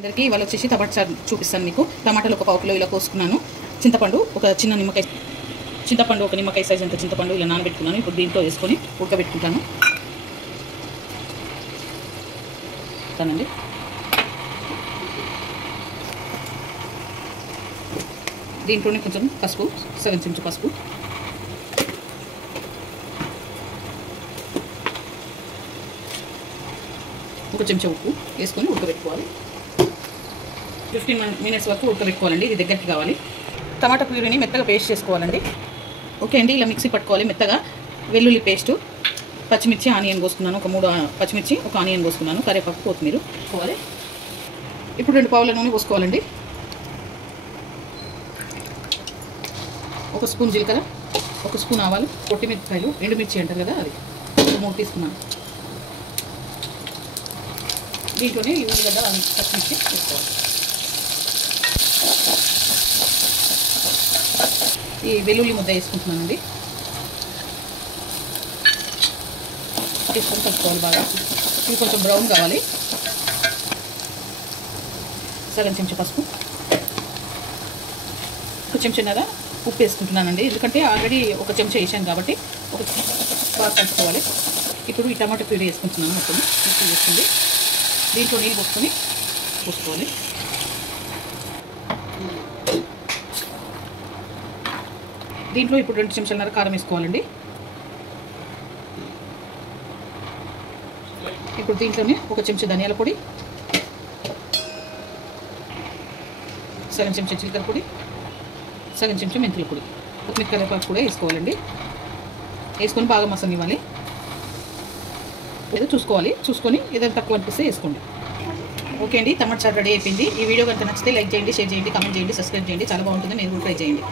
అందరికీ ఇవాళ వచ్చేసి టమాటా చారు చూపిస్తాను మీకు. టమాటాలు ఒక 1 కిలో ఇలా కోసుకున్నాను. చింతపండు ఒక చిన్న నిమ్మకాయ, చింతపండు ఒక నిమ్మకాయ సైజ్ అంత చింతపండు ఇలా నానబెట్టుకున్నాను. ఇప్పుడు దీంట్లో వేసుకొని ఉడకబెట్టుకుంటాను. తానండి దీంట్లోనే కొంచెం పసుపు, 7 చెంచా పసుపు, ఒక చెంచా ఉప్పు వేసుకొని ఉడకబెట్టుకోవాలి. 15 మినిట్స్ వరకు ఉడకబెట్టుకోవాలండి. ఇది దగ్గరికి కావాలి. టమాటా ప్యూరీని మెత్తగా పేస్ట్ చేసుకోవాలండి. ఓకే అండి, ఇలా మిక్సీ పట్టుకోవాలి మెత్తగా. వెల్లుల్లి పేస్టు, పచ్చిమిర్చి, ఆనియన్ కోసుకున్నాను. ఒక 3 పచ్చిమిర్చి, ఒక ఆనియన్ కోసుకున్నాను. కరివేపాకు, కొత్తిమీర వేసుకోవాలి. ఇప్పుడు 2 పావుల నూనె పోసుకోవాలండి. 1 స్పూన్ జీలకర్ర, 1 స్పూన్ ఆవాలు, పొట్టిమిరపకాయలు, ఎండుమిర్చి అంటారు కదా అది 3 తీసుకున్నాను. దీంట్లోనే ఈ ఉల్లిగడ్డ, పచ్చిమిర్చి వేసుకోవాలి. ఈ వెల్లుల్లి ముద్ద వేసుకుంటున్నానండి. వేసుకొని కలుపుకోవాలి బాగా. ఇది కొంచెం బ్రౌన్ కావాలి. 7 చెంచా పసుపు, 1 చెంచాన్నర ఉప్పు వేసుకుంటున్నానండి. ఎందుకంటే ఆల్రెడీ 1 చెంచా వేసాను కాబట్టి బాగా కలుపుకోవాలి. ఇప్పుడు ఈ టమాటా ప్యూరీ వేసుకుంటున్నాను. మొత్తం మిక్సీ వేసుకుంది. దీంట్లో నీళ్ళు పోసుకోవాలి. దీంట్లో ఇప్పుడు 2 చెంచాలన్నర కారం వేసుకోవాలండి. ఇప్పుడు దీంట్లోనే 1 చెంచా ధనియాల పొడి, 7 చెంచా జీలకర్ర పొడి, 7 చెంచా మెంతుల పొడి, కొత్తిమీర, కరివేపాకు కూడా వేసుకోవాలండి. వేసుకొని బాగా మసనివ్వాలి. ఏదో చూసుకొని ఏదైనా తక్కువ అనిపిస్తే వేసుకోండి. ఓకే అండి, టమాటా చారు రెడీ అయిపోయింది. ఈ వీడియో కనుక నచ్చితే లైక్ చేయండి, షేర్ చేయండి, కామెంట్ చేయండి, సబ్స్క్రైబ్ చేయండి. చాలా బాగుంటుంది. మీరు కూడా ట్రై చేయండి.